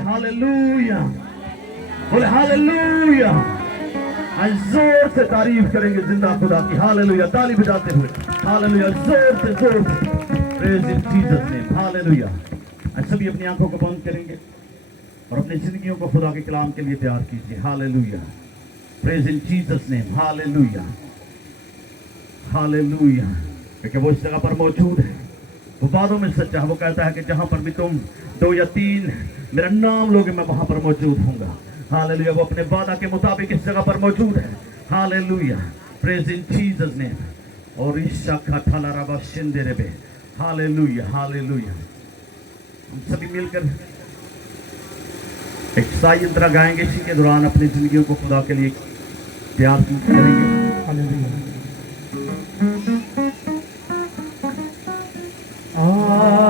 Hallelujah, बोले hallelujah. आज जोर से तारीफ करेंगे जिंदा खुदा की। हालेलुया, ताली बजाते हुए हालेलुया, जोर से प्रेज इन जीसस नेम। हालेलुया। आज सभी अपनी आंखों को बंद करेंगे और अपनी जिंदगियों को खुदा के कलाम के लिए तैयार कीजिए। हालेलुया, प्रेज इन जीसस नेम। Hallelujah, hallelujah. क्योंकि वो इस जगह पर मौजूद है, वो बातों में सच्चा है। वो कहता है कि जहां पर भी तुम 2 या 3 मेरा नाम लोगे, मैं वहां पर मौजूद होऊंगा। हालेलुया, वो अपने वादा के मुताबिक इस जगह पर मौजूद है। हालेलुया, प्रेज इन जीसस नेम। और ईशा का थाला रबा शिंदे रे बे। Hallelujah, hallelujah. हम सभी मिलकर एक सायंत्रा गाएंगे। इसी के दौरान अपनी जिंदगियों को खुदा के लिए तैयार करेंगे। हालेलुया।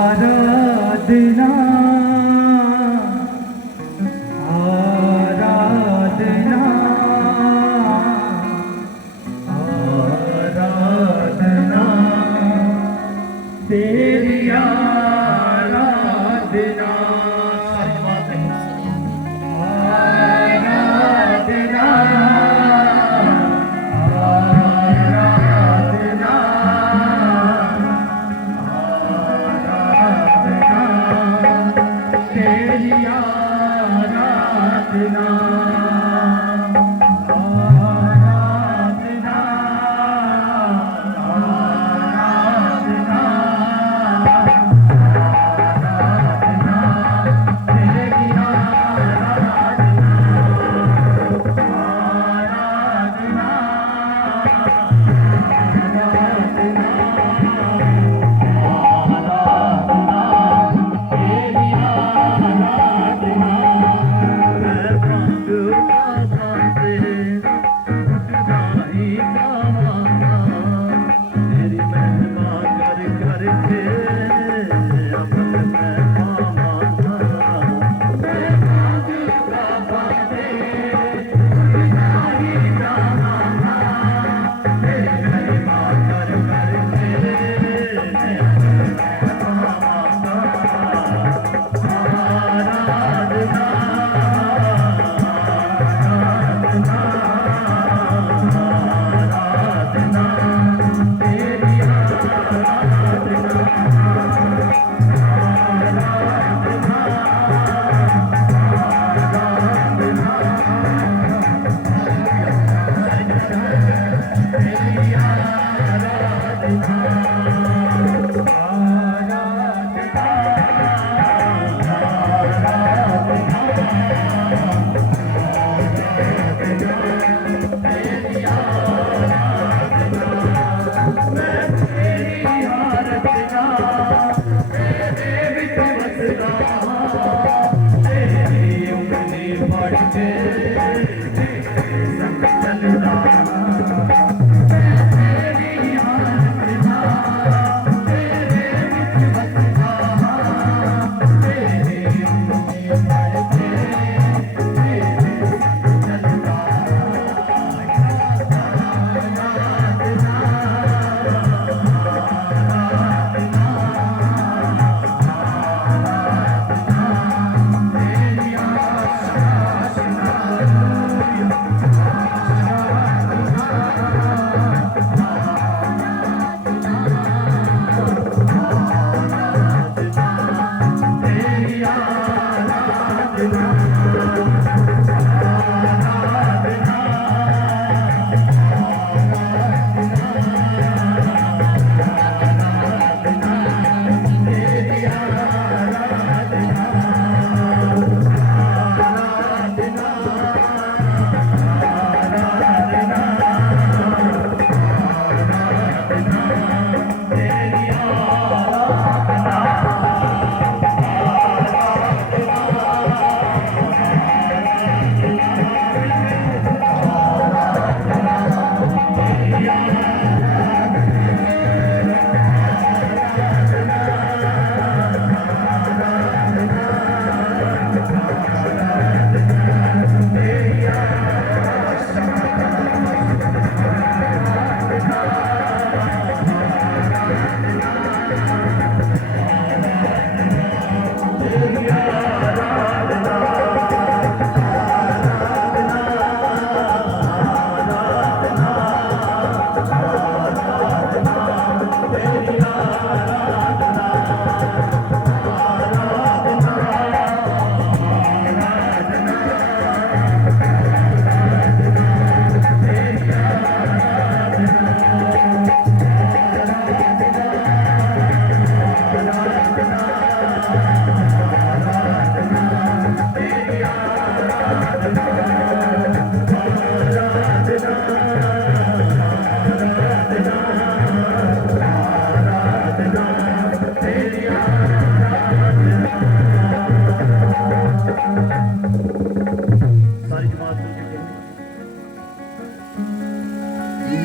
आराधना आराधना आराधना तेरी आराधना। सारी बातें आराधना आराधना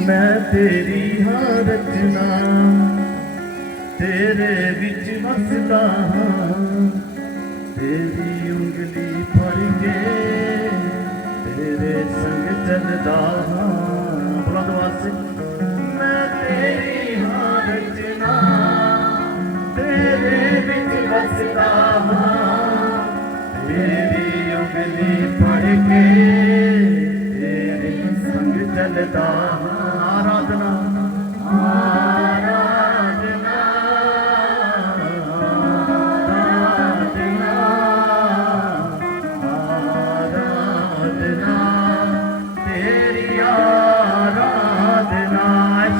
میں تیری ہاں رچنا تیرے وچ وسدا ہاں تیری انگلی پھڑ کے تیرے سنگ چلدا ہاں بلند آواز سے میں تیری ہاں رچنا تیرے وچ وسدا ہاں تیری انگلی پھڑ کے تیرے سنگ چلدا ہاں آرادنا آرادنا آرادنا آرادنا تیری آرادنا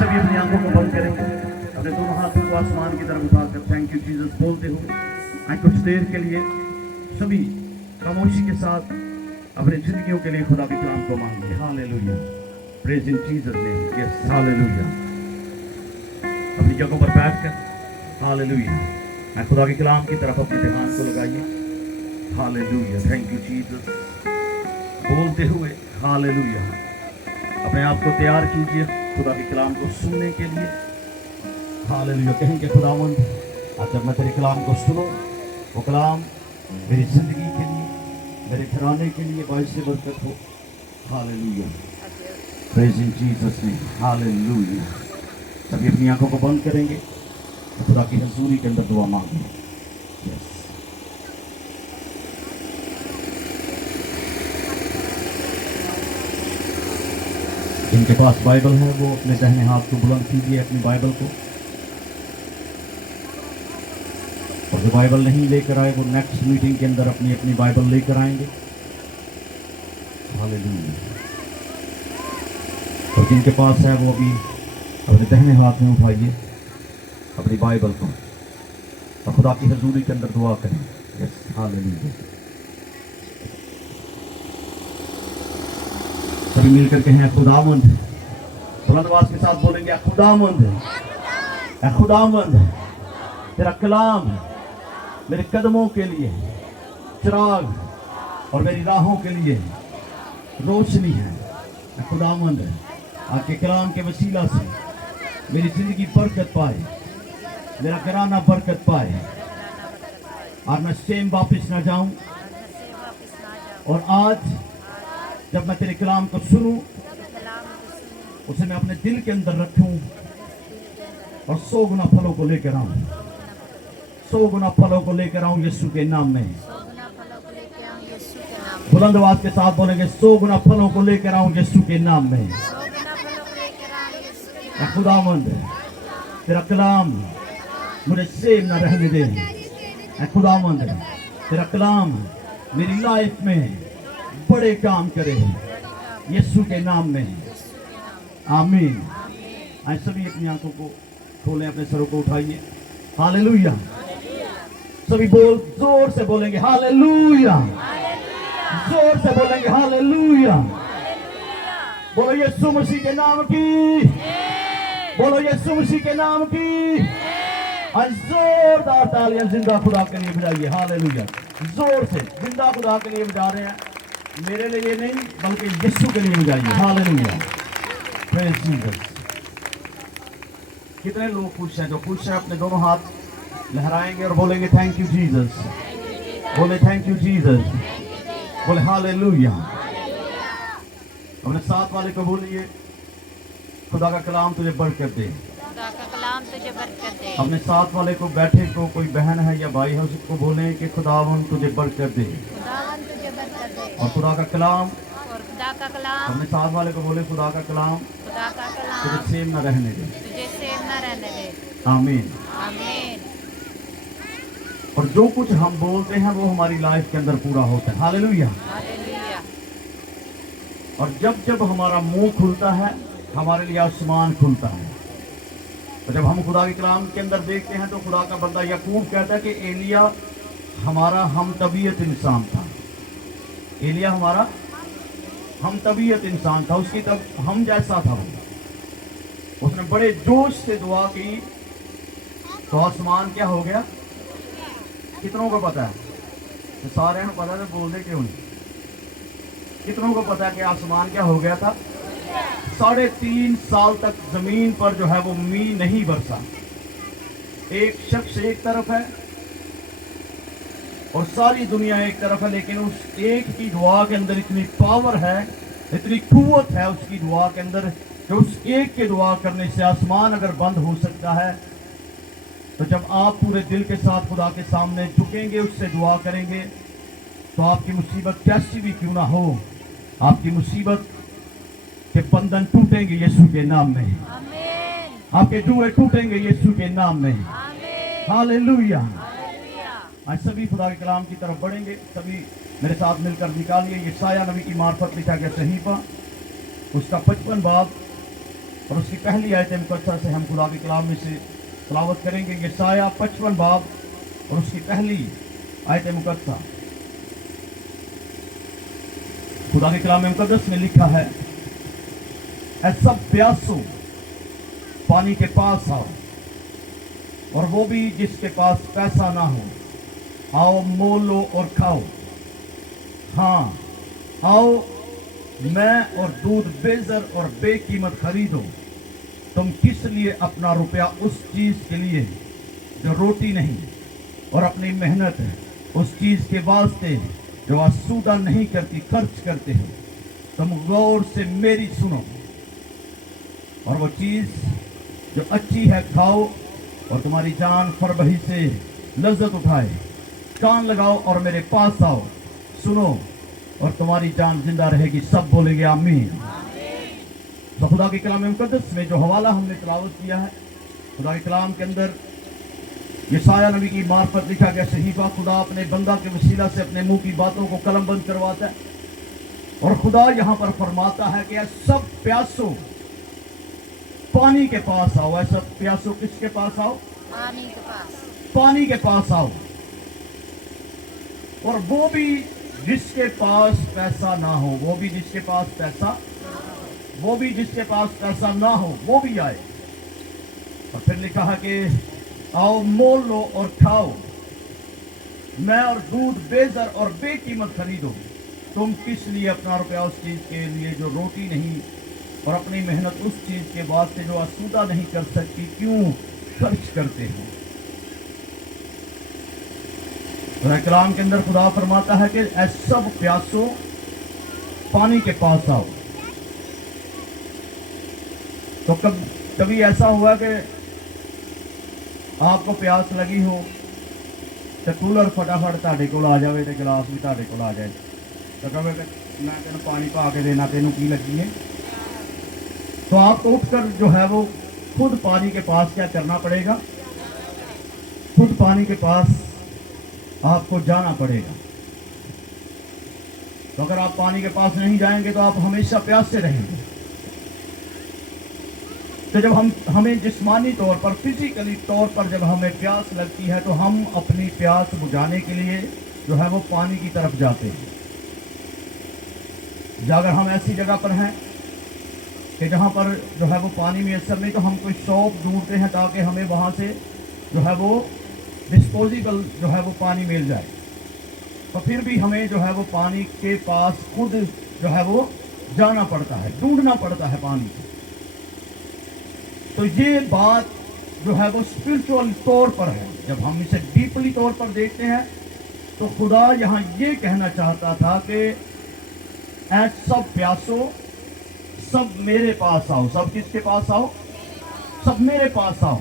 سبھی اپنی آنکھوں کو بند کریں اپنے دونوں ہاتھوں کو آسمان کی طرف اٹھا کر تھینک یو جیزس بولتے ہوئے کچھ دیر کے لیے سبھی خاموشی کے ساتھ اپنے زندگیوں کے لیے خدا کے کلام کو مانگیں ہاللیلویا Praise in Jesus' name. Yes, hallelujah. اپنی جگہوں پر بیٹھ کر hallelujah میں خدا کے کلام کی طرف اپنے دھیان کو لگائیے hallelujah thank you Jesus بولتے ہوئے hallelujah اپنے آپ کو تیار کیجئے خدا کے کلام کو سننے کے لیے hallelujah کہیں کہ خداوند آج جب میں تیرے کلام کو سنوں وہ کلام میری زندگی کے لیے میرے گھرانے کے لیے باعث برکت ہو hallelujah Praise in Jesus' name. Hallelujah. سبھی اپنی آنکھوں کو بند کریں گے خدا کی حضوری کے اندر دعا مانگیں Yes. جن کے پاس بائبل ہے وہ اپنے دہنے ہاتھ کو بلند کیجیے اپنی بائبل کو اور جو بائبل نہیں لے کر آئے وہ نیکسٹ میٹنگ کے اندر اپنی بائبل لے کر آئیں گے Hallelujah. اور جن کے پاس ہے وہ بھی اپنے دہنے ہاتھ میں اٹھائیے अपनी बाइबल को और खुदा की हजूरी के अंदर दुआ करें। Yes, hallelujah. सभी मिलकर कहें खुदावंद, बुलंद आवाज के साथ बोलेंगे खुदावंद, खुदावंद तेरा कलाम मेरे कदमों के लिए चिराग और मेरी राहों के लिए रोशनी है। खुदावंद आपके कलाम के वसीला से मेरी जिंदगी बरकत पाए, मेरा घराना बरकत पाए और मैं सेम वापस ना जाऊं। और आज जब मैं तेरे कलाम को सुनूं उसे मैं अपने दिल के अंदर रखूं और 100 गुना फलों को लेकर आऊं, 100 गुना फलों को लेकर आऊं यीशु के नाम में। बुलंद आवाज के साथ बोलेंगे 100 गुना फलों को लेकर आऊं यीशु के नाम में। खुदावंद तेरा कलाम मुझे सेम न रहने दे। खुदावंद तेरा कलाम मेरी लाइफ में बड़े काम करे यीशु के नाम में, आमीन। आज सभी अपनी आंखों को खोलें, अपने सरों को उठाइए। हालेलुया। सभी बोल जोर से बोलेंगे हालेलुया, जोर से बोलेंगे हालेलुया। बोलो यीशु मसीह के नाम की, बोलो यीशु मसीह के नाम की। आज जोरदार तालियां जिंदा खुदा के लिए बजाइए। हालेलुया। जोर से जिंदा खुदा के लिए बजा रहे हैं, मेरे लिए नहीं बल्कि यीशु के लिए बजाइए। हालेलुया। Praise Jesus. कितने लोग खुश हैं? जो खुश हैं अपने दोनों हाथ लहराएंगे और बोलेंगे थैंक यू जीसस, बोले थैंक यू जीसस, बोले हालेलुया। अपने साथ वाले को बोलिए खुदा का कलाम तुझे बरकत दे, खुदा का कलाम तुझे बरकत दे। अपने साथ वाले को बैठे को कोई बहन है या भाई है उसको बोले कि खुदावन तुझे बरकत दे, खुदावन तुझे बरकत दे। और खुदा का कलाम, और खुदा का कलाम, अपने साथ वाले को बोले खुदा का कलाम खुदा का कलाम तुझे सेम न रहने दे। तुझे सेम न रहने दे। आमीन। आमीन। और जो कुछ हम बोलते हैं वो हमारी लाइफ के अंदर पूरा होता है। हालेलुया। हालेलुया। और जब जब हमारा मुंह खुलता है हमारे लिए आसमान खुलता है। तो जब हम खुदा के कलाम के अंदर देखते हैं तो खुदा का बंदा याकूब कहता है कि एलिया हमारा हम तबीयत इंसान था। एलिया हमारा हम तबीयत इंसान था, उसकी तब हम जैसा था। उसने बड़े जोश से दुआ की तो आसमान क्या हो गया? कितनों को पता है? तो सारे को पता है, बोलते क्यों नहीं? कितनों को पता है कि आसमान क्या हो गया था? 3.5 साल तक जमीन पर जो है वो मींह नहीं बरसा। एक शख्स एक तरफ है और सारी दुनिया एक तरफ है, लेकिन उस एक की दुआ के अंदर इतनी पावर है, इतनी कुव्वत है उसकी दुआ के अंदर कि उस एक के दुआ करने से आसमान अगर बंद हो सकता है, तो जब आप पूरे दिल के साथ खुदा के सामने झुकेंगे, उससे दुआ करेंगे, तो आपकी मुसीबत कैसी भी क्यों ना हो, आपकी मुसीबत के बंधन टूटेंगे यीशु के नाम में। आमीन। आपके जुए टूटेंगे यीशु के नाम में। आमीन। हालेलुया। हालेलुया। आज सभी खुदा के कलाम की तरफ बढ़ेंगे। सभी मेरे साथ मिलकर निकालिए यशायाह नबी की मार्फत लिखा गया सहीफा, उसका 55 बाब और उसकी पहली आयत मुकद्दसा से हम खुदा के कलाम में से तिलावत करेंगे। यशायाह 55 बाब और उसकी पहली आयत मुकद्दसा। खुदा के कलाम मुकद्दस में लिखा है, ऐ सब प्यासों पानी के पास आओ, और वो भी जिसके पास पैसा ना हो, आओ मोल लो और खाओ। हाँ आओ, मैं और दूध बेजर और बेकीमत खरीदो। तुम किस लिए अपना रुपया उस चीज के लिए जो रोटी नहीं, और अपनी मेहनत उस चीज के वास्ते जो आसूदा नहीं करती खर्च करते हो? तुम गौर से मेरी सुनो, और वो चीज जो अच्छी है खाओ, और तुम्हारी जान फरबही से लज्जत उठाए। कान लगाओ और मेरे पास आओ, सुनो और तुम्हारी जान जिंदा रहेगी। सब बोलेंगे आमीन। तो खुदा के कलाम मुकद्दस में जो हवाला हमने तिलावत किया है, खुदा के कलाम के अंदर यशायाह नबी की मार्फत लिखा गया सहीफा, खुदा अपने बंदा के वसीला से अपने मुंह की बातों को कलमबंद करवाता है। और खुदा यहाँ पर फरमाता है कि सब प्यासों पानी के पास आओ। ऐसा प्यासों किसके पास आओ? पानी के पास पानी के पास आओ, और वो भी जिसके पास पैसा ना हो, वो भी जिसके पास पैसा, वो भी जिसके पास पैसा ना हो वो भी आए। और फिर लिखा है कि आओ मोल लो और खाओ, मैं और दूध बेजर और बेकीमत खरीदो। तुम किस लिए अपना रुपया उस चीज के लिए जो रोटी नहीं, और अपनी मेहनत उस चीज के वास्ते जो आसूदा नहीं कर सकती क्यों खर्च करते हो। तो कलाम के अंदर खुदा फरमाता है कि ऐ सब प्यासों पानी के पास आओ। तो कभी ऐसा हुआ कि आपको प्यास लगी हो तो कूलर फटाफट ਤੁਹਾਡੇ ਕੋਲ ਆ ਜਾਵੇ ਤੇ ਗਲਾਸ ਵੀ ਤੁਹਾਡੇ ਕੋਲ ਆ ਜਾਏ, तो कहे मैं तेन पानी पा के देना, तेनों की लगी है। तो आपको उठकर जो है वो खुद पानी के पास क्या करना पड़ेगा, खुद पानी के पास आपको जाना पड़ेगा। तो अगर आप पानी के पास नहीं जाएंगे तो आप हमेशा प्यासे रहेंगे। तो जब हमें जिस्मानी तौर पर, फिजिकली तौर पर जब हमें प्यास लगती है तो हम अपनी प्यास बुझाने के लिए जो है वो पानी की तरफ जाते हैं। अगर हम ऐसी जगह पर हैं कि जहाँ पर जो है वो पानी मैसर नहीं, तो हम कोई शॉप ढूंढते हैं ताकि हमें वहाँ से जो है वो डिस्पोजेबल जो है वो पानी मिल जाए। तो फिर भी हमें जो है वो पानी के पास खुद जो है वो जाना पड़ता है, ढूंढना पड़ता है पानी। तो ये बात जो है वो स्पिरिचुअल तौर पर है। जब हम इसे डीपली तौर पर देखते हैं तो खुदा यहाँ ये कहना चाहता था कि ऐ सब प्यासो सब मेरे पास आओ। सब किसके पास आओ? सब मेरे पास आओ।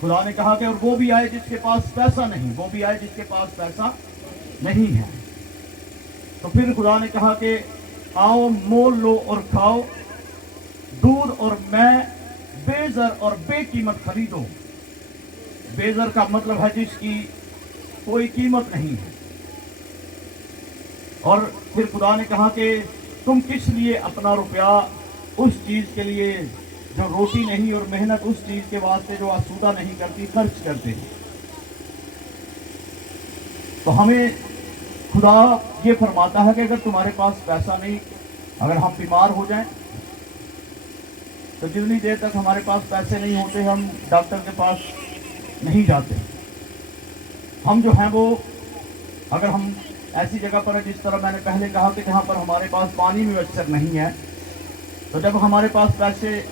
खुदा ने कहा कि और वो भी आए जिसके पास पैसा नहीं, वो भी आए जिसके पास पैसा नहीं है। तो फिर खुदा ने कहा कि आओ मोल लो और खाओ, दूध और मैं बेजर और बेकीमत खरीदो। बेजर का मतलब है जिसकी कोई कीमत नहीं है। और फिर खुदा ने कहा कि तुम किस लिए अपना रुपया उस चीज के लिए जो रोटी नहीं और मेहनत उस चीज के वास्ते जो आसूदा नहीं करती खर्च करते हैं। तो हमें खुदा ये फरमाता है कि अगर तुम्हारे पास पैसा नहीं, अगर हम बीमार हो जाएं तो जितनी देर तक हमारे पास पैसे नहीं होते हम डॉक्टर के पास नहीं जाते। हम जो हैं वो, अगर हम ऐसी जगह पर, जिस तरह मैंने पहले कहा कि जहाँ पर हमारे पास पानी मैसर नहीं है, तो जब हमारे पास पैसे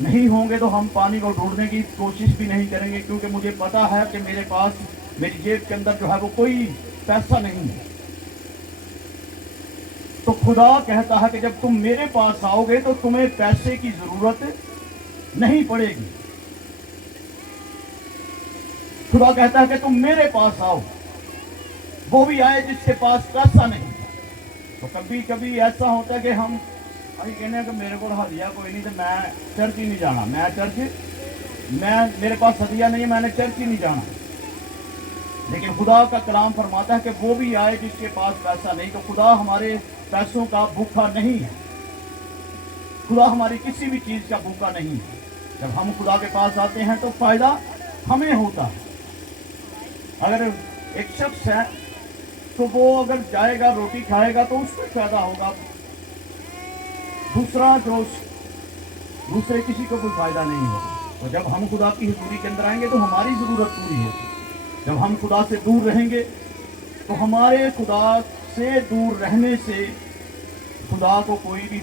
नहीं होंगे तो हम पानी को ढूंढने की कोशिश भी नहीं करेंगे, क्योंकि मुझे पता है कि मेरे पास, मेरी जेब के अंदर जो है वो कोई पैसा नहीं है। तो खुदा कहता है कि जब तुम मेरे पास आओगे तो तुम्हें पैसे की जरूरत नहीं पड़ेगी। खुदा कहता है कि तुम मेरे पास आओ, वो भी आए जिसके पास पैसा नहीं। तो कभी कभी ऐसा होता है कि हम अभी कहने हैं कि मेरे को हदिया कोई नहीं तो मैं चर्च ही नहीं जाना, मेरे पास हदिया नहीं है, मैंने चर्च ही नहीं जाना। लेकिन खुदा का कलाम फरमाता है कि वो भी आए जिसके पास पैसा नहीं। तो खुदा हमारे पैसों का भूखा नहीं है, खुदा हमारी किसी भी चीज का भूखा नहीं है। जब हम खुदा के पास आते हैं तो फायदा हमें होता है। अगर एक शख्स है तो वो अगर जाएगा रोटी खाएगा तो उसको फायदा होगा, दूसरे किसी को कोई फायदा नहीं होगा। तो जब हम खुदा की हुजूरी के अंदर आएंगे तो हमारी जरूरत पूरी होगी। जब हम खुदा से दूर रहेंगे तो हमारे खुदा से दूर रहने से खुदा को कोई भी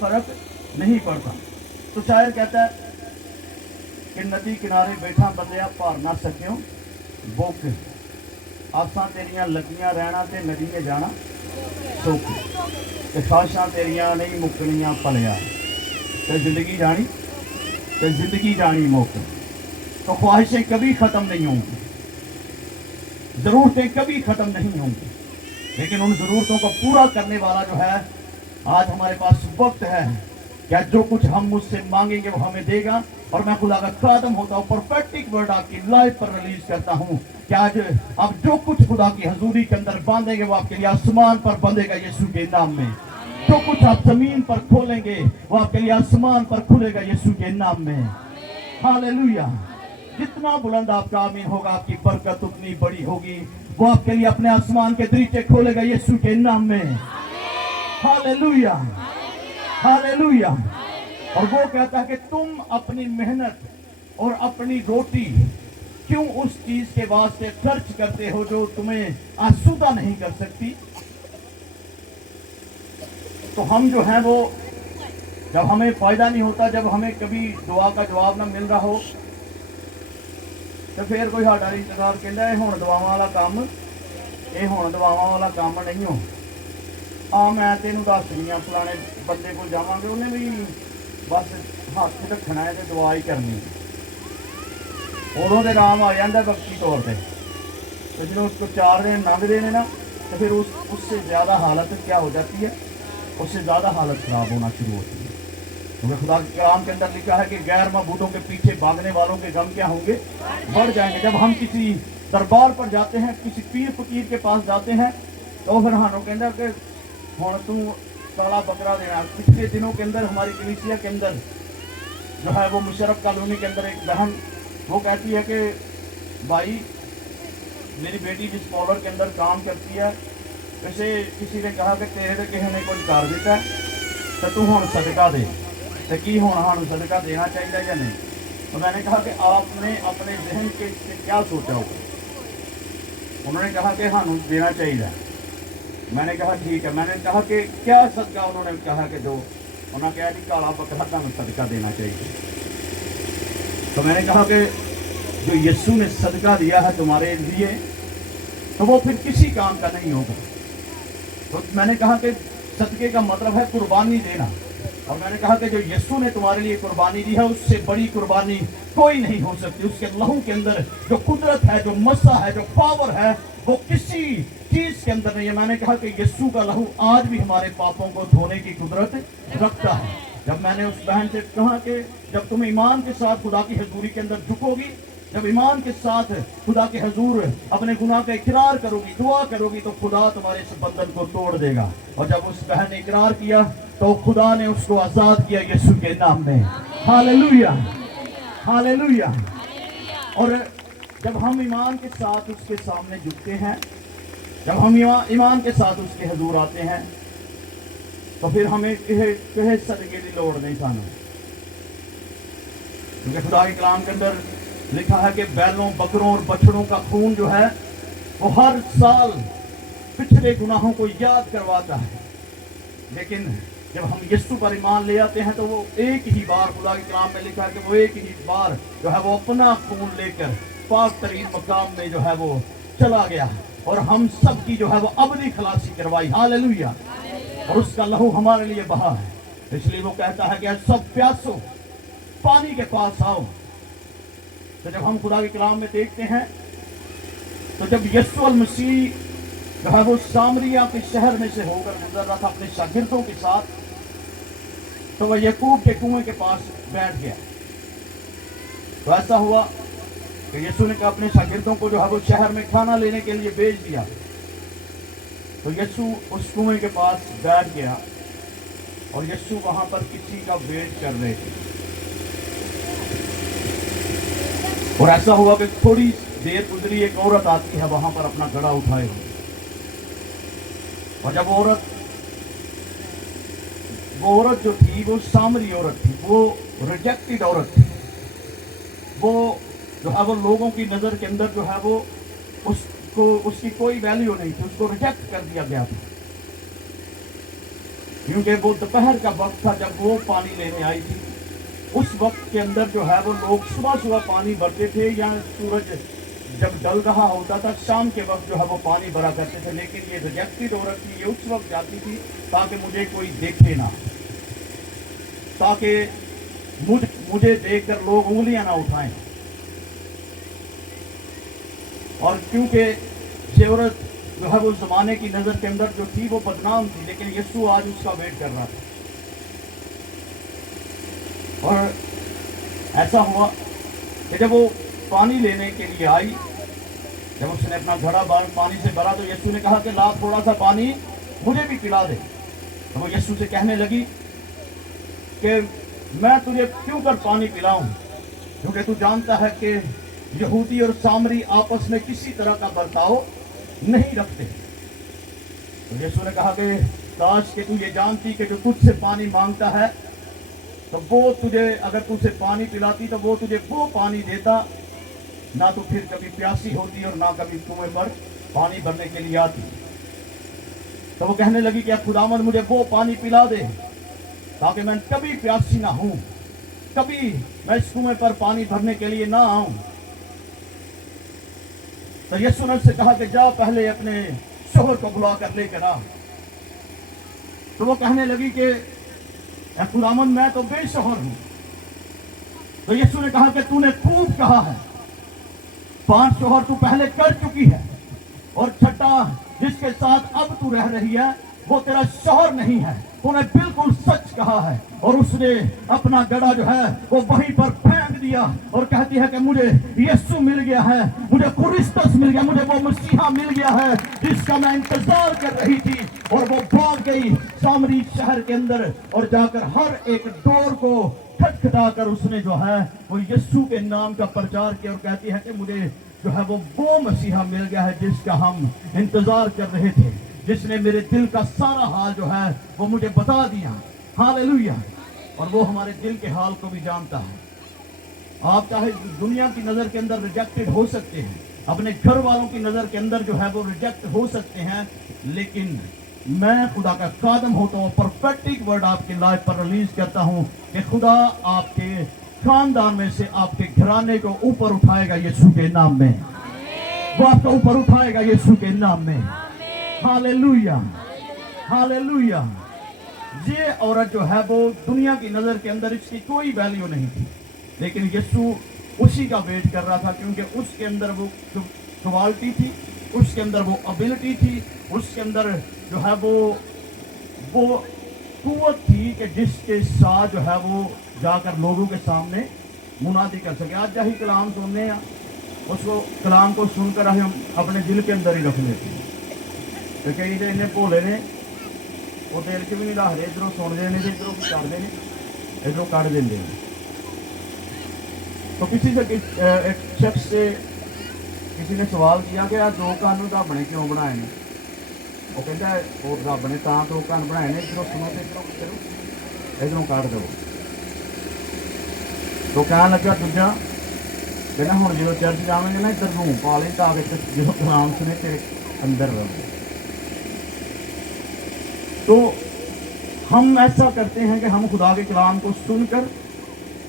फर्क नहीं पड़ता। तो शायर कहता है कि नदी किनारे बैठा बंदिया भार ना सकियो बुक, आसां तेरियां लगियां रहना ते नदी में जाना सुख, ते ख्वाहिशां तेरियां नहीं मुकनियां भलिया, ते जिंदगी जानी मुक। तो ख्वाहिशें कभी ख़त्म नहीं होंगी, ज़रूरतें कभी ख़त्म नहीं होंगी, लेकिन उन ज़रूरतों को पूरा करने वाला जो है आज हमारे पास वक्त है। क्या जो कुछ हम मुझसे मांगेंगे वो हमें देगा। और मैं खुदा का खादम होता हूँ, प्रोफेटिक वर्ड आपकी लाइफ पर रिलीज करता हूँ कि आज आप जो कुछ खुदा की हजूरी के अंदर बांधेंगे वो आपके लिए आसमान पर बंधेगा यीशु के नाम में। जो कुछ आप जमीन पर खोलेंगे वो आपके लिए आसमान पर खुलेगा यीशु के नाम में। हालेलुया। जितना बुलंद आपका आमीन होगा आपकी बरकत उतनी बड़ी होगी। वो आपके लिए अपने आसमान के दरीचे खोलेगा यीशु के नाम में। Hallelujah, hallelujah. और वो कहता है कि तुम अपनी मेहनत और अपनी रोटी क्यों उस चीज के वास्ते खर्च करते हो जो तुम्हें आसूदा नहीं कर सकती। तो हम जो है वो जब हमें फायदा नहीं होता, जब हमें कभी दुआ का जवाब ना मिल रहा हो, तो फिर कोई साडा रिश्तेदार कहता है हुण दुआवां वाला काम, ये हुण दुआवां वाला काम नहीं हो। मैं तेनू दस रही हाँ फलाने बंदे को जावांगे, उन्हें भी बस हाथ रखना है तो दुआ ही करनी। उदों तो आराम आ जाता वक्ती तौर पर, तो जो उसको 4 दिन लंघते हैं ना, तो फिर उससे ज़्यादा हालत क्या हो जाती है, उससे ज़्यादा हालत ख़राब होना शुरू होती है। क्योंकि खुदा के कलाम के अंदर लिखा है कि गैर मबूदों के पीछे भागने वालों के गम क्या होंगे, बढ़ जाएंगे। जब हम किसी दरबार पर जाते हैं, किसी पीर फकीर के पास जाते हैं, तो फिर हानों कहता कि हुण तू काला बकरा देना। पिछले दिनों के अंदर हमारी कलीसिया के अंदर जो है वो मुशर्रफ कॉलोनी के अंदर एक बहन वो कहती है कि भाई मेरी बेटी जिस पॉलर के अंदर काम करती है, वैसे किसी ने कहा कि तेरे तो किसी ने कुछ कर दिता तो तू हुण सदका दे, तो की हुण सानू सदका देना चाहिए या नहीं। तो मैंने कहा कि आपने अपने जहन के क्या सोचा होगा। उन्होंने कहा कि सानू देना चाहिए। मैंने कहा ठीक है। मैंने कहा कि क्या सदका, उन्होंने कहा कि दो। उन्होंने कहा कि काला बकरा तुहानू सदका देना चाहिए। तो मैंने कहा कि जो यीशु ने सदका दिया है तुम्हारे लिए, तो वो फिर किसी काम का नहीं होगा। तो मैंने कहा कि सदके का मतलब है कुर्बानी देना। और मैंने कहा कि जो यीशु ने तुम्हारे लिए कुर्बानी दी है, उससे बड़ी कुर्बानी कोई नहीं हो सकती। उसके लहू के अंदर जो कुदरत है, जो मसा है, जो पावर है, वो किसी चीज के अंदर नहीं है। मैंने कहा कि यीशु का लहू आज भी हमारे पापों को धोने की कुदरत रखता है। जब मैंने उस बहन से कहा कि जब तुम ईमान के साथ खुदा की हजूरी के अंदर झुकोगी, जब ईमान के साथ खुदा के हजूर अपने गुनाह का इकरार करोगी, दुआ करोगी, तो खुदा तुम्हारे इस बंधन को तोड़ देगा। और जब उस बहन ने इकरार किया तो खुदा ने उसको आजाद किया यीशु के नाम में। Hallelujah, hallelujah. और जब हम ईमान के साथ उसके सामने झुकते हैं, जब हम ईमान के साथ उसके हजूर आते हैं, तो फिर हमें कहे सदके की लोड़ नहीं सानू। क्योंकि खुदा के कलाम के अंदर लिखा है कि बैलों, बकरों और बछड़ों का खून जो है वो हर साल पिछले गुनाहों को याद करवाता है। लेकिन जब हम यीशु पर ईमान ले आते हैं तो वो एक ही बार, खुदा के कलाम में लिखा है कि वो एक ही बार जो है वो अपना खून लेकर पाक तरीन मकाम में जो है वो चला गया और हम सब की जो है वो अबदी खलासी करवाई। हालेलुया। और उसका लहू हमारे लिए बहा है। इसलिए वो कहता है कि सब प्यासो पानी के पास आओ। तो जब हम खुदा के कलाम में देखते हैं, तो जब यीशु अल मसीह जो है वो सामरिया के शहर में से होकर गुजर रहा था अपने शागिर्दों के साथ, तो वह याकूब के कुएं के पास बैठ गया। तो ऐसा हुआ कि यीशु ने अपने शागिर्दों को जो है वो शहर में खाना लेने के लिए भेज दिया। तो यीशु उस कुएं के पास बैठ गया और यीशु वहां पर किसी का वेट कर रहे थे। और ऐसा हुआ कि थोड़ी देर गुजरी, एक औरत आती है वहां पर अपना घड़ा उठाए हुए। और जब वो औरत जो थी वो सामरी औरत थी, वो रिजेक्टेड औरत थी। वो जो है वो लोगों की नज़र के अंदर जो है वो उसकी कोई वैल्यू नहीं थी, उसको रिजेक्ट कर दिया गया था। क्योंकि वो दोपहर का वक्त था जब वो पानी लेने आई थी। उस वक्त के अंदर जो है वो लोग सुबह सुबह पानी भरते थे, या सूरज जब डल रहा होता था शाम के वक्त जो है वो पानी भरा करते थे। लेकिन ये रिजेक्टेड औरत थी, ये उस वक्त जाती थी ताकि मुझे कोई देखे ना, ताकि मुझे देखकर लोग उंगलियां ना उठाएं। और क्योंकि ये औरत जो है वो जमाने की नज़र के अंदर जो थी वो बदनाम थी, लेकिन यीशु आज उसका वेट कर रहा था। और ऐसा हुआ कि जब वो पानी लेने के लिए आई, जब उसने अपना घड़ा पानी से भरा, तो यीशु ने कहा कि ला थोड़ा सा पानी मुझे भी पिला दे। तो वो यीशु से कहने लगी कि मैं तुझे क्यों कर पानी पिलाऊं, क्योंकि तू जानता है कि यहूदी और सामरी आपस में किसी तरह का बर्ताव नहीं रखते। तो यीशु ने कहा कि काश कि तू ये जानती कि जो तुझसे पानी मांगता है तो वो तुझे, अगर तुझसे पानी पिलाती तो वो तुझे वो पानी देता, ना तो फिर कभी प्यासी होती और ना कभी कुएं पर पानी भरने के लिए आती। तो वो कहने लगी कि अब खुदावन मुझे वो पानी पिला दे ताकि मैं कभी प्यासी ना हूं, कभी मैं इस कुएं पर पानी भरने के लिए ना आऊं। तो यीशु ने उससे कहा कि जा पहले अपने शोहर को बुला कर लेकर आ। तो वो कहने लगी कि ए खुदावन मैं तो बेशोहर हूं। तो यीशु ने कहा कि तूने खूब कहा है, 5 शोहर तू पहले कर चुकी है और छठा जिसके साथ अब तू रह रही है वो तेरा शोहर नहीं है। तूने बिल्कुल सच कहा है। और उसने अपना गड़ा जो है वो वहीं पर फेंक दिया और कहती है कि मुझे यीशु मिल गया है, मुझे क्रिस्टस मिल गया, मुझे वो मसीहा मिल गया है जिसका मैं इंतजार कर रही थी। और वो भाग गई सामरी शहर के अंदर और जाकर हर एक डोर को खटखटाकर उसने जो है वो यीशु के नाम का प्रचार किया और कहती है कि मुझे जो है वो मसीहा मिल गया है जिसका हम इंतजार कर रहे थे, जिसने मेरे दिल का सारा हाल जो है वो मुझे बता दिया। हालेलुया। और वो हमारे दिल के हाल को भी जानता है। आप चाहे दुनिया की नजर के अंदर रिजेक्टेड हो सकते हैं, अपने घर वालों की नजर के अंदर जो है वो रिजेक्ट हो सकते हैं, लेकिन मैं खुदा का कादम होता हूँ, परफेक्टिक वर्ड आपकी लाइफ पर रिलीज करता हूँ कि खुदा आपके खानदान में से आपके घराने को ऊपर उठाएगा यीशु के नाम में। वो आपको ऊपर उठाएगा यीशु के नाम में। Hallelujah, hallelujah. ये औरत जो है वो दुनिया की नजर के अंदर इसकी कोई वैल्यू नहीं थी, लेकिन यीशु उसी का वेट कर रहा था क्योंकि उसके अंदर वो क्वालिटी थी, उसके अंदर वो एबिलिटी थी, उसके अंदर जो है वो कुव्वत थी कि जिसके साथ जो है वो जाकर लोगों के सामने मुनादी कर सके। आज जही कलाम सुनने हैं, उसको कलाम को सुनकर हम अपने दिल के अंदर ही रख लेते हैं। तो कई तो इन्हें भोले ने वो दिल च भी नहीं रखते, इधरों सुनते हैं, इधरों करते हैं, इधरों कट देंगे। तो किसी से एक शख्स से किसी ने सवाल किया कि आ 2 कान रब ने क्यों बनाए हैं। वो कहता है वो रब ने 2 कान बनाए हैं, इधरों सुनो तो इधरों करो, इधरों कट दो। तो कह लगा दूजा कहना हम जो चर्च जावेंगे ना इधर रूम पा लें ताकि जो कलाम सुने तेरे अंदर रहो। तो हम ऐसा करते हैं कि हम खुदा के कलाम को सुनकर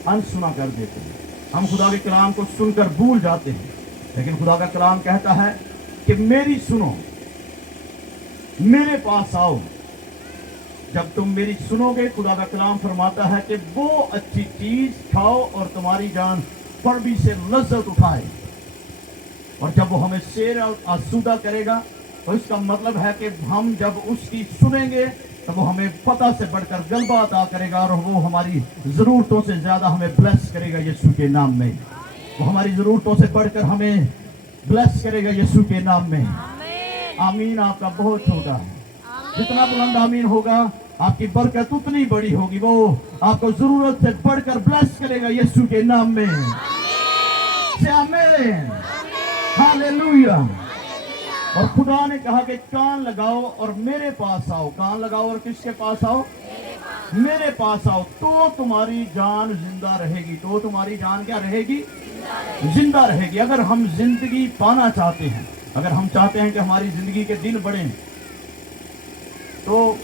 अनसुना कर देते हैं, हम खुदा के कलाम को सुनकर भूल जाते हैं। लेकिन खुदा का कलाम कहता है कि मेरी सुनो, मेरे पास आओ। जब तुम मेरी सुनोगे, खुदा का कलाम फरमाता है कि वो अच्छी चीज खाओ और तुम्हारी जान पड़बी से लज्जत उठाए। और जब वो हमें शेर और आसूदा करेगा तो इसका मतलब है कि हम जब उसकी सुनेंगे तो वो हमें पता से बढ़कर गलबा अता करेगा और वो हमारी जरूरतों से ज्यादा हमें ब्लेस करेगा यीशु के नाम में। वो हमारी जरूरतों से बढ़कर हमें ब्लेस करेगा यीशु के नाम में। आमीन। आपका बहुत होगा, जितना बुलंद आमीन होगा आपकी बरकत उतनी बड़ी होगी। वो आपको जरूरत से बढ़कर ब्लेस करेगा यीशु के नाम में। आमीन, हालेलुया। और खुदा ने कहा कि कान लगाओ और मेरे पास आओ। कान लगाओ और किसके पास आओ? मेरे पास आओ, तो तुम्हारी जान जिंदा रहेगी। तो तुम्हारी जान क्या रहेगी? जिंदा रहेगी। अगर हम जिंदगी पाना चाहते हैं, अगर हम चाहते हैं कि हमारी जिंदगी के दिन बढ़ें, तो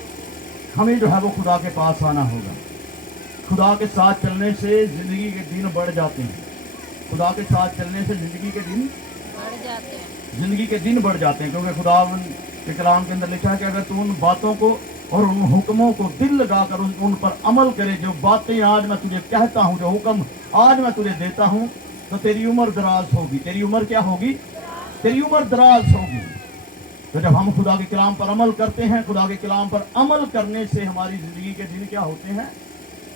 हमें जो है वो खुदा के पास आना होगा। खुदा के साथ चलने से जिंदगी के दिन बढ़ जाते हैं। खुदा के साथ चलने से जिंदगी के दिन बढ़ जाते हैं, जिंदगी के दिन बढ़ जाते हैं। क्योंकि खुदा के कलाम के अंदर लिखा है कि अगर तू उन बातों को और उन हुक्मों को दिल लगाकर उन पर अमल करे, जो बातें आज मैं तुझे कहता हूँ, जो हुक्म आज मैं तुझे देता हूँ, तो तेरी उम्र दराज होगी। तेरी उम्र क्या होगी? तेरी उम्र दराज होगी। तो जब हम खुदा के कलाम पर अमल करते हैं, खुदा के कलाम पर अमल करने से हमारी जिंदगी के दिन क्या होते हैं?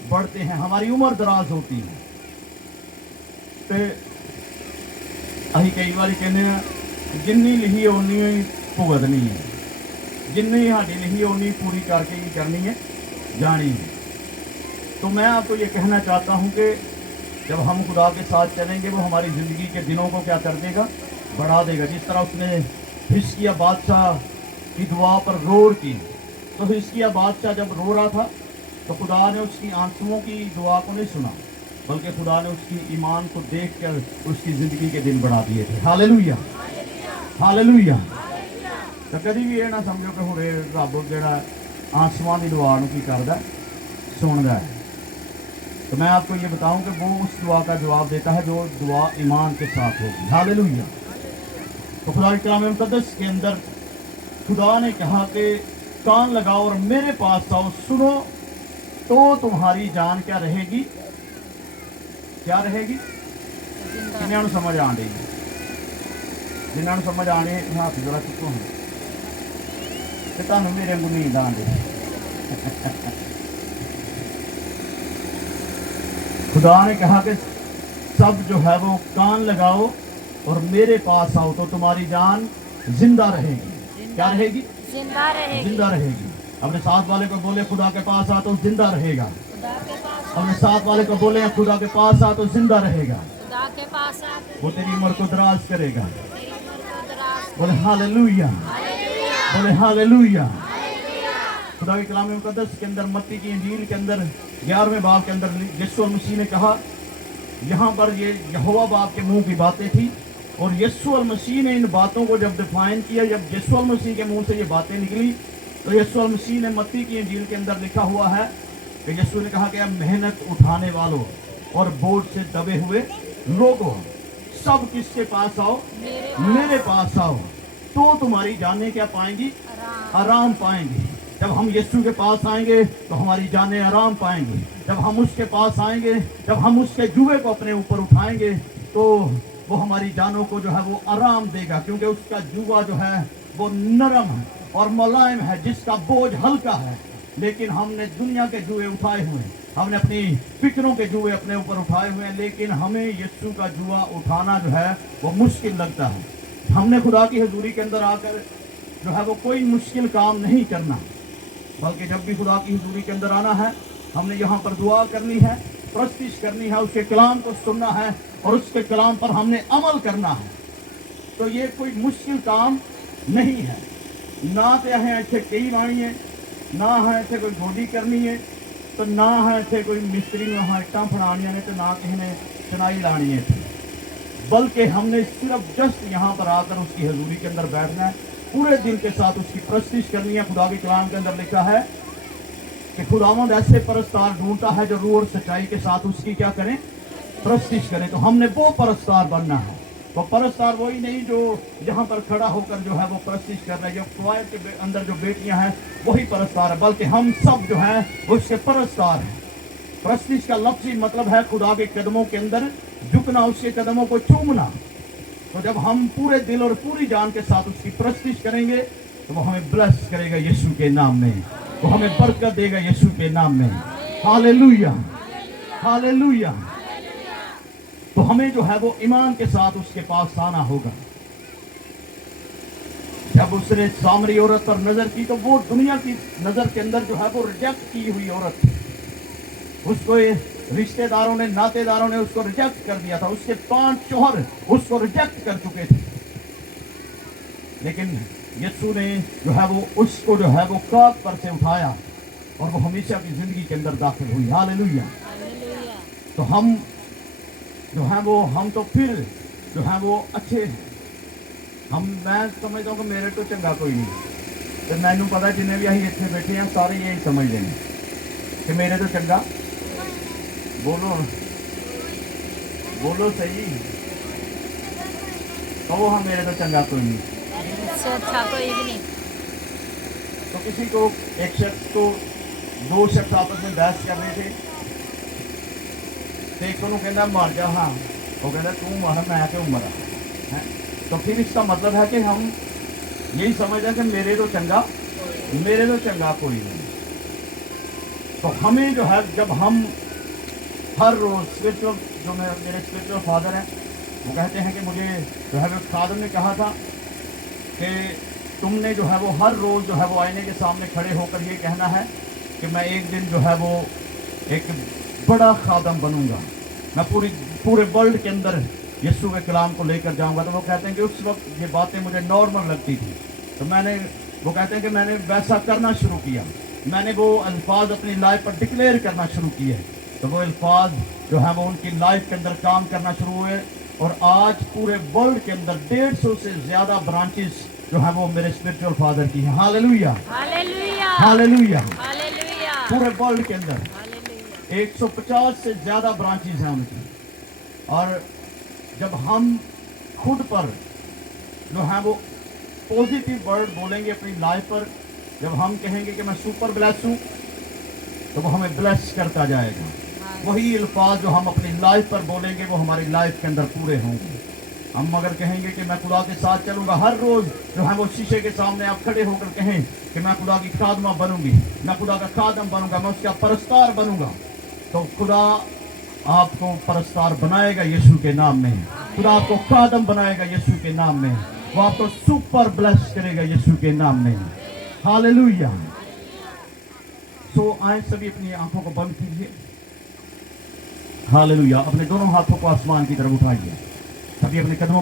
बढ़ते हैं, हमारी उम्र दराज होती है। तो अही कई बार कहने जिन्नी लिखी उन्नी भुगतनी है। जिन्नी साड़ी नहीं उन्नी पूरी करके ही करनी है जानी है। तो मैं आपको ये कहना चाहता हूँ कि जब हम खुदा के साथ चलेंगे वो हमारी ज़िंदगी के दिनों को क्या कर देगा, बढ़ा देगा। जिस तरह उसने हिजकिय्याह बादशाह की दुआ पर गौर की, तो हिजकिय्याह बादशाह जब रो रहा था तो खुदा ने उसकी आंसुओं की दुआ को नहीं सुना, बल्कि खुदा ने उसकी ईमान को देखकर उसकी ज़िंदगी के दिन बढ़ा दिए थे। Hallelujah, hallelujah. तो कभी भी ये ना समझो कि हुणे रब जिहड़ा आंसुओं की दुआ नूं की करदा, सुनदा है। तो मैं आपको ये बताऊं कि वो उस दुआ का जवाब देता है जो दुआ ईमान के साथ होगी। हालेलुया। तो खुदा के कलाम मुक़द्दस के अंदर खुदा ने कहा कि कान लगाओ और मेरे पास आओ, सुनो तो तुम्हारी जान क्या रहेगी, क्या रहेगी। किन्हां नूं समझ आण दी, जिन्हां नूं समझ आणे हाथ जरा चुको ते तुहानूं मेरे वांगू नींद आण दी। खुदा ने कहा कि सब जो है वो कान लगाओ और मेरे पास आओ तो तुम्हारी जान जिंदा रहेगी। क्या रहेगी, जिंदा रहेगी। जिंदा रहेगी। अपने साथ वाले को बोले खुदा के पास आ तो जिंदा रहेगा। खुदा के पास, अपने साथ वाले को बोले खुदा के पास आ तो जिंदा रहेगा। खुदा के पास आके वो तेरी उम्र को दराज करेगा। तेरी उम्र को दराज। बोले हालेलुया, हालेलुया, बोले हालेलुया। हालेलुया। खुदा के कलाम मुक़द्दस के अंदर मत्ती की इंजील के अंदर 11वें बाब के अंदर यीशु मसीह ने कहा, यहाँ पर ये यहोवा बाप के मुंह की बातें थी और यीशु मसीह ने इन बातों को जब डिफाइन किया, जब यीशु मसीह के मुंह से ये बातें निकली, तो यीशु मसीह ने मत्ती की इंजील के अंदर लिखा हुआ है कि यीशु ने कहा कि अब मेहनत उठाने वालों और बोझ से दबे हुए लोगों, सब किसके पास आओ, मेरे पास आओ तो तुम्हारी जानें क्या पाएंगी, आराम पाएंगी। जब हम यीशु के पास आएंगे तो हमारी जानें आराम पाएंगी। जब हम उसके पास आएंगे, जब हम उसके जुए को अपने ऊपर उठाएंगे तो वो हमारी जानों को जो है वो आराम देगा, क्योंकि उसका जुआ जो है वो नरम है और मुलायम है, जिसका बोझ हल्का है। लेकिन हमने दुनिया के जुए उठाए हुए हैं, हमने अपनी फिक्रों के जुए अपने ऊपर उठाए हुए हैं, लेकिन हमें यीशु का जुआ उठाना जो है वो मुश्किल लगता है। हमने खुदा की हजूरी के अंदर आकर जो है वो कोई मुश्किल काम नहीं करना, बल्कि जब भी खुदा की हजूरी के अंदर आना है हमने यहाँ पर दुआ करनी है, प्रस्तिश करनी है, उसके कलाम को सुनना है और उसके कलाम पर हमने अमल करना है। तो ये कोई मुश्किल काम नहीं है। ना तो है इतने कई लानी है, ना है इतने कोई गोडी करनी है, तो ना है इतने कोई मिस्त्री ने वहाँ इट्टां फड़ानियां ने, तो ना किसी ने चुनाई लानी है, बल्कि हमने सिर्फ जस्ट यहाँ पर आकर उसकी हजूरी के अंदर बैठना है, पूरे दिल के साथ उसकी प्रस्तिश करनी है। खुदा के कलाम के अंदर लिखा है कि खुदावंद ऐसे परस्तार ढूंढता है जो रूह और सच्चाई के साथ उसकी क्या करें, प्रस्तिश करें। तो हमने वो परस्तार बनना है। तो परस्तार वही नहीं जो यहाँ पर खड़ा होकर जो है वो प्रस्तिश कर रहे हैं, जो क्वायर के अंदर जो बेटियां हैं वही परस्तार है, बल्कि हम सब जो है वो उसके परस्तार हैं। प्रस्तिश का लफ्ज़ी मतलब है खुदा के कदमों के अंदर झुकना, उसके कदमों को चूमना। तो जब हम पूरे दिल और पूरी जान के साथ उसकी प्रस्तिश करेंगे तो वो हमें ब्लेस करेगा यीशु के नाम में, वो हमें बरकत देगा यीशु के नाम में। Hallelujah, hallelujah. तो हमें जो है वो ईमान के साथ उसके पास आना होगा। जब उसने सामरी औरत पर नजर की तो वो दुनिया की नजर के अंदर जो है वो रिजेक्ट की हुई औरत थी। उसको रिश्तेदारों ने, नातेदारों ने उसको रिजेक्ट कर दिया था, उसके 5 शौहर उसको रिजेक्ट कर चुके थे, लेकिन यीशु ने जो है वो उसको जो है वो काक पर से उठाया और वो हमेशा की जिंदगी के अंदर दाखिल हुई। हालेलुया। तो हम जो है वो, हम तो फिर जो है वो अच्छे हैं। मैं समझता हूँ कि मेरे तो चंगा कोई नहीं, तो मैनू पता जिन्हें भी अं इतने बैठे हैं सारे यही समझ लें कि मेरे तो चंगा, बोलो बोलो सही, कहो हाँ मेरे तो चंगा कोई नहीं, इससे अच्छा कोई भी नहीं। तो किसी को, एक शख्स को 2 शख्स आपस में बहस कर रहे थे, तो एक को कहना मर जा, हाँ वो कहता तू मर मैं क्यों मरा है। तो फिर इसका मतलब है कि हम यही समझ हैं कि मेरे तो चंगा कोई नहीं। तो हमें जो है, जब हम हर रोज स्पिरिचुअल, जो मेरे स्पिरिचुअल फादर हैं वो कहते हैं कि मुझे जो है फादर ने कहा था कि तुमने जो है वो हर रोज जो है वो आईने के सामने खड़े होकर ये कहना है कि मैं एक दिन जो है वो एक बड़ा खादम बनूंगा, मैं पूरे वर्ल्ड के अंदर यीशु के कलाम को लेकर जाऊंगा। तो वो कहते हैं कि उस वक्त ये बातें मुझे नॉर्मल लगती थी, तो वो कहते हैं कि मैंने वैसा करना शुरू किया, मैंने वो अल्फाज अपनी लाइफ पर डिक्लेयर करना शुरू किए, तो वो अल्फाज जो है वो उनकी लाइफ के अंदर काम करना शुरू हुए। और आज पूरे वर्ल्ड के अंदर 150 से ज्यादा ब्रांचेस जो है वो मेरे स्पिरिचुअल फादर की है। Hallelujah, hallelujah, hallelujah. हालेलुया, पूरे वर्ल्ड के अंदर हालेलुया। 150 से ज्यादा ब्रांचेस हैं उनकी। और जब हम खुद पर जो है वो पॉजिटिव वर्ड बोलेंगे अपनी लाइफ पर, जब हम कहेंगे कि मैं सुपर ब्लेस हूँ, तो वो हमें ब्लेस करता जाएगा। वही अल्फाज जो हम अपनी लाइफ पर बोलेंगे वो हमारी लाइफ के अंदर पूरे होंगे। हम अगर कहेंगे कि मैं खुदा के साथ चलूंगा, हर रोज जो है वो शीशे के सामने आप खड़े होकर कहें कि मैं खुदा की खादमा बनूंगी, मैं खुदा का खादम बनूंगा, मैं उसका परस्तार बनूंगा, तो खुदा आपको परस्तार बनाएगा यीशु के नाम में। खुदा आपको खादम बनाएगा यीशु के नाम में। वो आपको सुपर ब्लेस करेगा यीशु के नाम में। हालेलुया। सो आए सभी अपनी आंखों को बंद कीजिए। हालेलुया। अपने दोनों हाथों को आसमान की तरफ उठाइए, सभी अपने कदमों